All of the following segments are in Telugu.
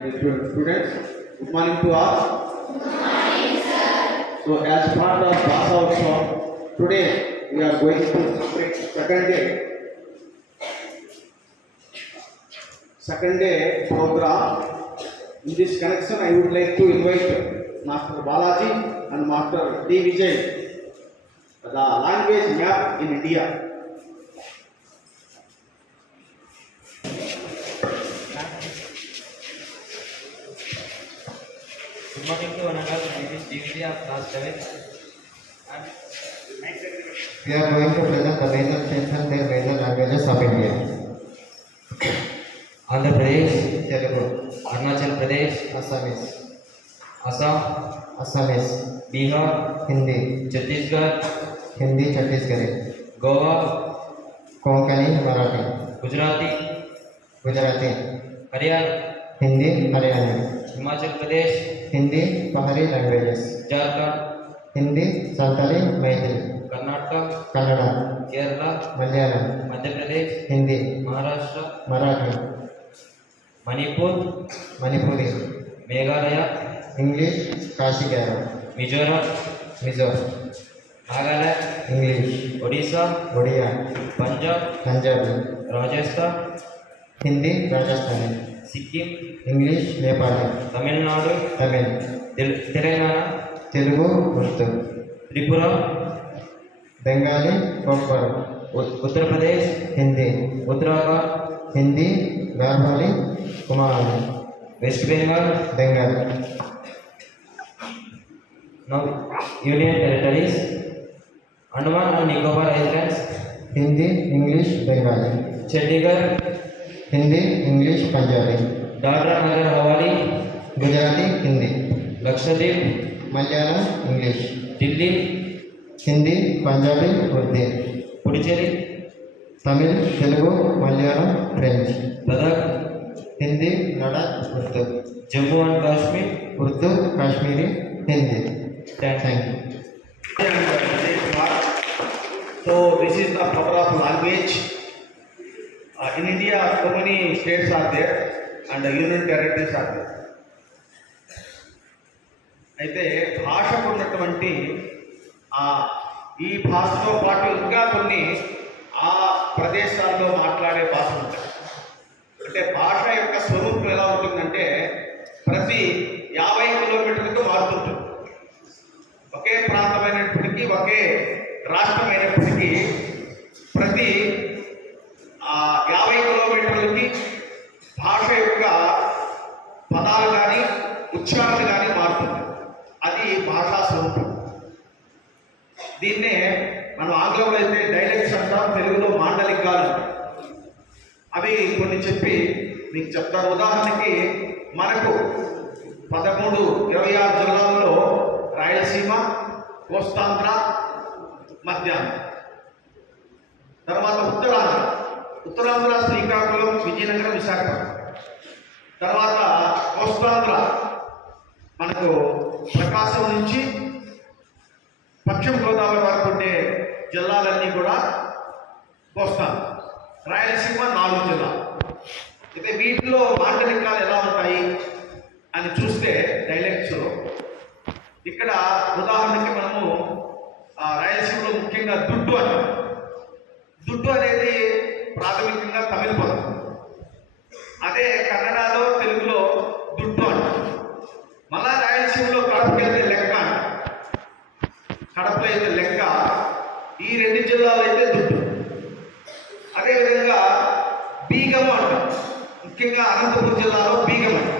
Students, good morning to all. Good morning, sir. So, as part of Bhasa Utsav, today we are going to celebrate second day program. In this connection, I would like to invite Master Balaji and Master D. Vijay, the language map in India. Good morning to one and all. My name is DVD of class 7. And We are going to present the major states and their major languages of India. Andhra Pradesh, Telugu, Arunachal Pradesh, Assamese, Assam, Assamese, Bihar, Hindi, Chhattisgarh, Hindi, Chhattisgarhi, Goa, Konkani, Marathi, Gujarati, Gujarati, Haryana, Hindi, Haryana, Himachal Pradesh, Hindi, Pahari languages, Jharkhand, Hindi, Santali, Maithili, Karnataka, Kannada, Kerala, Malayalam, Madhya Pradesh, Hindi, Maharashtra, Marathi, Manipur, Manipuri, Meghalaya, English, Kashigara, Mizoram, Mizo, Nagaland, English, Odisha, Odia, Punjab, Punjabi, Rajasthan, Hindi, Rajasthani, Sikkim, English, Nepali, Tamil Nadu, Tamil, Telangana, Telugu, Urdu, Tripura, Bengali, Kokpara, Uttar Pradesh, Hindi, Uttarakhand, Hindi, Bengali, Kumali, West Bengal, Bengal, now Union Territories, Andaman and Nicobar Islands, Hindi, English, Bengali, Chandigarh, Hindi, English, Punjabi, Dadra Nagar Havali, Gujarati, Hindi, Lakshadweep, Malayalam, English, Delhi, Hindi, Punjabi, Urdu, Puducherry, Tamil, Telugu, Malayalam, French, Ladakh, Hindi, Ladakh, Urdu, Jammu and Kashmir. Urdu, Kashmiri, Hindi. Thank Thank you. So, this is the power of language. In India, so many states are there and union territories are there. అయితే భాషకు ఉన్నటువంటి ఈ భాషతో పాటు ఇంకా కొన్ని ఆ ప్రదేశాల్లో మాట్లాడే భాషలు ఉంటాయి. అంటే భాష యొక్క స్వరూపం ఎలా ఉంటుందంటే ప్రతి 50 కిలోమీటర్లకు మారుతుంటుంది. ఒకే ప్రాంతమైనప్పటికీ ఒకే రాష్ట్రమైనప్పటికీ ప్రతి 50 కిలోమీటర్లకి భాష యొక్క పదాలు కానీ ఉచ్చారణ కానీ మారుతుంది. అది భాషా స్వరూపం. దీన్నే మనం ఆంగ్లంలో అయితే డైలెక్ట్స్ అంటాం, తెలుగులో మాండలికాలు అంటాం. అవి కొన్ని చెప్పి మీకు చెప్తారు. ఉదాహరణకి మనకు 13-26 జిల్లాల్లో రాయలసీమ, కోస్తాంధ్ర, మధ్యాహ్నం, తర్వాత ఉత్తరాంధ్ర శ్రీకాకుళం, విజయనగరం, విశాఖపట్నం, తర్వాత కోస్తాంధ్ర మనకు ప్రకాశం నుంచి పశ్చిమ గోదావరి వరకు ఉండే జిల్లాలన్నీ కూడా కోస్తాంధ్ర, రాయలసీమ 4 జిల్లాలు. అయితే వీటిలో మాండలికాలు ఎలా ఉంటాయి అని చూస్తే డైలెక్ట్స్ ఇక్కడ ఉదాహరణకి మనము రాయలసీమలో ముఖ్యంగా దుడ్డు అంటాం. దుడ్డు అనేది ప్రాథమికంగా తమిళ పదం. అదే కన్నడలో, తెలుగులో దుడ్డు అంటాం. మళ్ళా రాయలసీమలో కడపకి అయితే లెక్క అంటాం. కడపలో అయితే లెక్క. ఈ 2 జిల్లాలు అయితే దుడ్డు. అదేవిధంగా బీగము అంటాం. ముఖ్యంగా అనంతపురం జిల్లాలో బీగం అంటాం.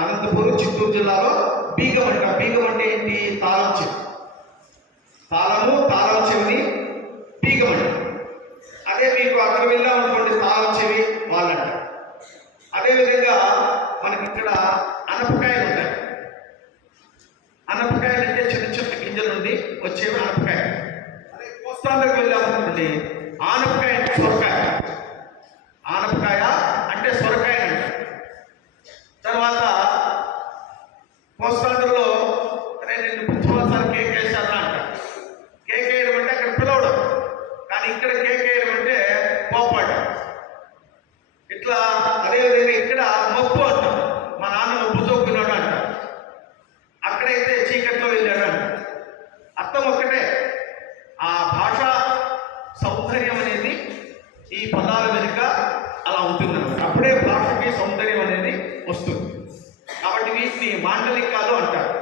అనంతపురం, చిత్తూరు జిల్లాలో బీగం అంటాం. బీగం అంటే ఏంటి? తాళం చెవి. తాళం చెవిని బీగం అంటాం. అదే మీకు అక్కడ వెళ్ళామనుకోండి తాళం చెవి వాళ్ళంట. అదేవిధంగా మనకి ఇక్కడ అనపకాయలు ఉంటాయి. అనపకాయలు అంటే చిన్న చిన్న గింజల నుండి వచ్చేవి అనపకాయలు. అదే కోస్తాంధ్రకు వెళ్ళామనుకోండి ఆనపకాయ అంటే సొరకాయ. ఆనపకాయ అంటే సొరకాయ అంట. తర్వాత కోస్తాంధ్రలో నేను పుచ్చవలసారి కేక్ వేసాను అంట. కేక్ వేయడం అంటే అక్కడ పిలవడం, కానీ ఇక్కడ కేక్ వేయడం అంటే కోపాడు. ఇట్లా అదేవిధంగా ఇక్కడ మప్పు అంటాం. మాండలికాలు అంటారు.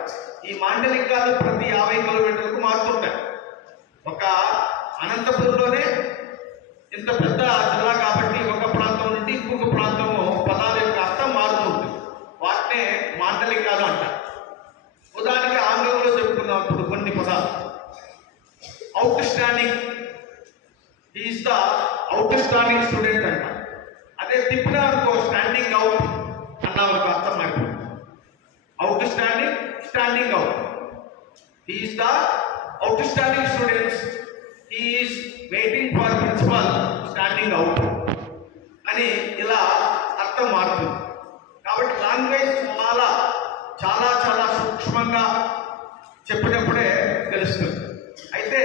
ఈ మాండలికాలు ప్రతి 50 కిలోమీటర్లకు మారుతుంటాయి. ఒక అనంతపురంలోనే ఇంత పెద్ద జిల్లా కాబట్టి ఒక ప్రాంతం నుండి ఇంకొక ప్రాంతము పదాల యొక్క అర్థం మారుతూ ఉంటుంది. వాటినే మాండలికాలు అంటారు. ఉదాహరణకి ఆంగ్లంలో చెప్పుకున్నప్పుడు కొన్ని పదాలు outstanding, is the outstanding student అంట. అదే తిప్పినా అనుకో స్టాండింగ్ అవుట్ అన్నామనుకో అర్థం మారిపోతుంది. Outstanding, standing out. Is the outstanding students, is waiting for principal standing out అని ఇలా అర్థం మారుతుంది. కాబట్టి లాంగ్వేజ్ చాలా చాలా సూక్ష్మంగా చెప్పినప్పుడే తెలుస్తుంది. అయితే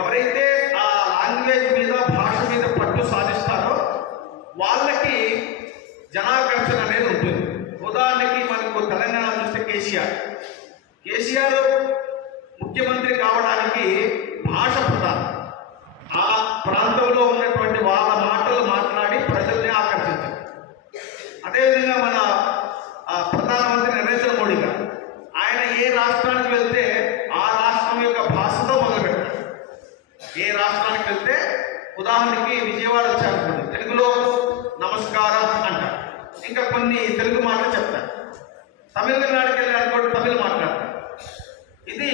ఎవరైతే ఆ లాంగ్వేజ్ మీద, భాష మీద పట్టు సాధిస్తారో వాళ్ళకి జనాకర్షణ అనేది ఉంటుంది. ఉదాహరణకి మనకు తెలంగాణ చూస్తే కేసీఆర్ ముఖ్యమంత్రి కావడానికి భాష ప్రధానం. ఆ ప్రాంతంలో ఉన్నటువంటి వాళ్ళ మాటలు మాట్లాడి ప్రజల్ని ఆకర్షించారు. అదేవిధంగా మన ప్రధానమంత్రి నరేంద్ర మోడీ గారు, ఆయన ఏ రాష్ట్రానికి వెళ్తే ఆ రాష్ట్రం యొక్క భాషతో మొదలుపెట్టారు. ఏ రాష్ట్రానికి వెళ్తే, ఉదాహరణకి విజయవాడ వచ్చారనుకోండి, తెలుగులో నమస్కారం అంటారు. ఇంకా కొన్ని తెలుగు మాటలు చెప్తారు. తమిళనాడుకి వెళ్ళి అనుకోండి, తమిళ మాట్లాడతారు. ఇది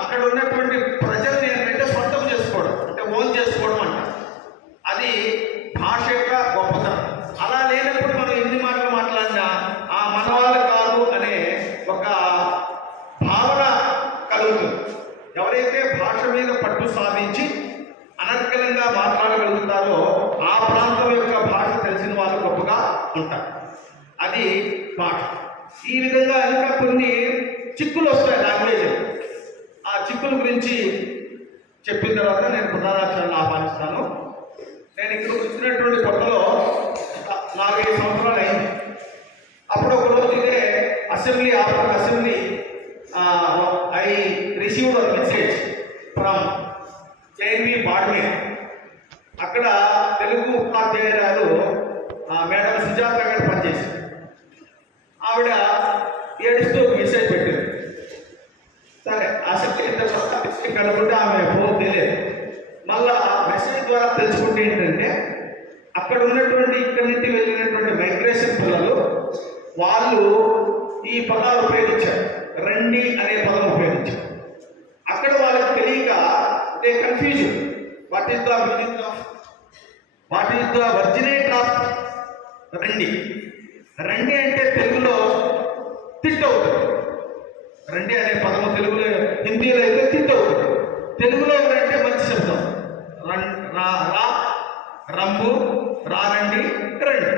అక్కడ ఉన్నటువంటి ప్రజల్ని ఏంటంటే సొంతం చేసుకోవడం, అంటే ఓన్ చేసుకోవడం అంటారు. అది భాష యొక్క గొప్పతనం. అలా లేనప్పుడు మనం ఎన్ని మాటలు మాట్లాడినా ఆ మనవాళ్ళు కాదు అనే ఒక భావన కలుగుతుంది. ఎవరైతే భాష మీద పట్టు సాధించి అనర్గళంగా మాట్లాడగలుగుతారో ఆ ప్రాంతం యొక్క భాష తెలిసిన వాళ్ళు గొప్పగా ఉంటారు. అది భాష. ఈ విధంగా ఇంకా కొన్ని చిక్కులు వస్తాయి లాంగ్వేజ్. ఆ చిక్కుల గురించి చెప్పిన తర్వాత నేను ప్రధానాచార్యులను ఆహ్వానిస్తాను. నేను ఇక్కడికి వచ్చినటువంటి కొత్తలో 4-5 సంవత్సరాలు అయింది. అప్పుడు ఒక రోజు ఇదే assembly I received a message from Janvi Barmer. అక్కడ తెలుగు ఉపాధ్యాయురాలు మేడం సుజాత గారు పనిచేసింది. ఆవిడ ఏడుస్తూ మెసేజ్ పెట్టింది. సరే అసెంబ్లీ కనుకుంటే ఆమె ఫోన్ తెలియదు. మళ్ళా మెసేజ్ ద్వారా తెలుసుకుంటే ఏంటంటే అక్కడ ఉన్నటువంటి ఇక్కడి నుండి వెళ్ళినటువంటి మైగ్రేషన్ పిల్లలు వాళ్ళు ఈ పదాలు ఉపయోగించారు. రండి అనే పదం ఉపయోగించారు. అక్కడ వాళ్ళకి తెలియక they confusion. What is the meaning of, what is the originate of రండి. రండి అంటే తెలుగులో తిట్ అవుతుంది. రండి అనే పదము తెలుగులో, హిందీలో అయితే తిట్ అవుతుంది. తెలుగులో ఎవరంటే మంచి శబ్దం. రమ్ము, రారండి, రండి.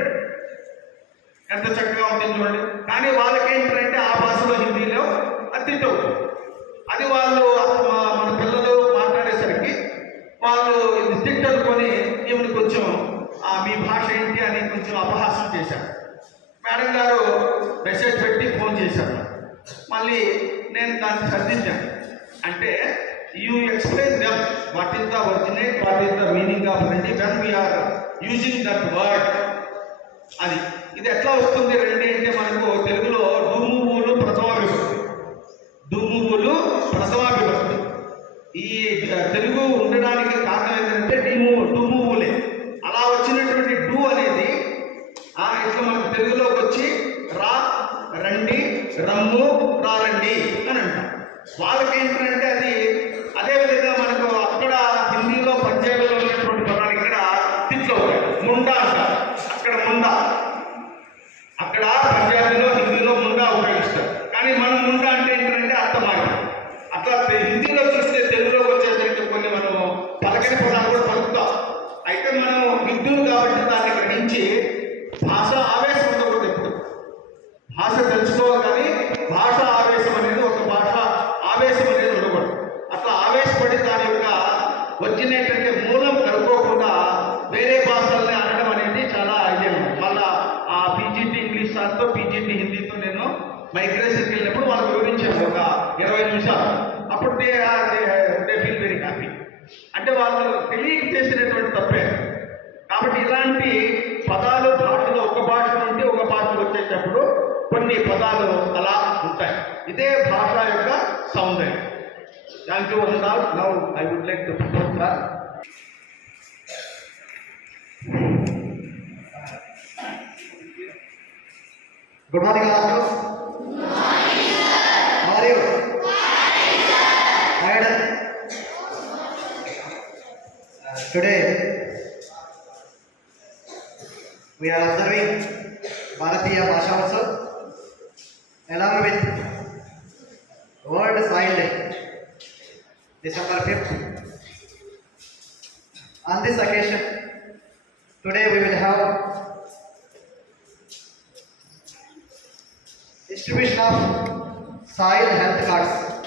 ఎంత చక్కగా ఉంటుంది చూడండి. కానీ వాళ్ళకేంటంటే ఆ భాషలో, హిందీలో అది తిట్ అవుతుంది. అది వాళ్ళు మన పిల్లలు మాట్లాడేసరికి వాళ్ళు ఇది తిట్ అనుకొని ఈమెను కొంచెం మీ భాష ఏంటి అని కొంచెం అపహాసం చేశారు. మేడం గారు మెసేజ్ పెట్టి ఫోన్ చేశారు. మళ్ళీ నేను దాన్ని సర్దించాను. అంటే you explain them what is the originate, what is the meaning of రండి when we are using that word. అది ఇది ఎట్లా వస్తుంది రండి అంటే మనకు తెలుగులో డుమువులు ప్రథమ విభక్తి. డుమువులు ప్రథమ విభక్తి. ఈ తెలుగు ఉండడానికి కారణం ఏంటంటే డుమువులే. అలా వచ్చినటువంటి డు అనేది ఇట్లా మనకు తెలుగులోకి వచ్చి రా, రండి, రమ్ము, రారండి అని అంటాం. వాళ్ళకి ఏంటంటే అది అదేవిధంగా మనకు అక్కడ హిందీలో, పంజాబీలో ఉన్నటువంటి పదాలు ఇక్కడ తిట్లు అవుతాయి. ముండా అంటారు, అక్కడ ముండా. అక్కడ పంజాబీలో, హిందీలో ముండా ఉపయోగిస్తారు. కానీ మనం ముండా అంటే ఏంటంటే అర్థం మారింది. అట్లా హిందీలో చూస్తే తెలుగులోకి వచ్చేసరికి కొన్ని మనం పలకని పదాలు కూడా పలుకుతాం. అయితే మనం విద్యుత్ కాబట్టి దాన్ని గ్రహించి భాష ఆవేశం ఉండకూడదు. ఎప్పుడు భాష తెలుసుకోవాలి, కానీ భాష ఆవేశం అనేది, ఒక భాష ఆవేశం అనేది ఉండకూడదు. అట్లా ఆవేశపడి దాని యొక్క ఒరిజినేట్ అంటే మూలం కనుక్కోకుండా వేరే భాషల్ని అనడం అనేది చాలా ఐడియా. మళ్ళా ఆ పీజీటీ ఇంగ్లీష్ సార్తో, పీజీటీ హిందీతో నేను మైగ్రేషన్కి వెళ్ళినప్పుడు వాళ్ళకి వివరించాను ఒక 20 నిమిషాలు. అప్పుడు దే ఫీల్ వెరీ హ్యాపీ. అంటే వాళ్ళు తెలియక చేసినటువంటి తప్పే. కాబట్టి ఇలాంటి పదాలు భాషలో ఒక భాష నుండి ఒక భాషకు వచ్చేటప్పుడు కొన్ని పదాలు అలా ఉంటాయి. ఇదే భాష యొక్క సౌందర్యం. Thank you. Now I would like to propose sir. Good morning, all of you. How are you? Tired? Today we are observing Bharatiya Bhasha Utsav along with World Soil Day, December 5th. On this occasion, today we will have distribution of soil health cards.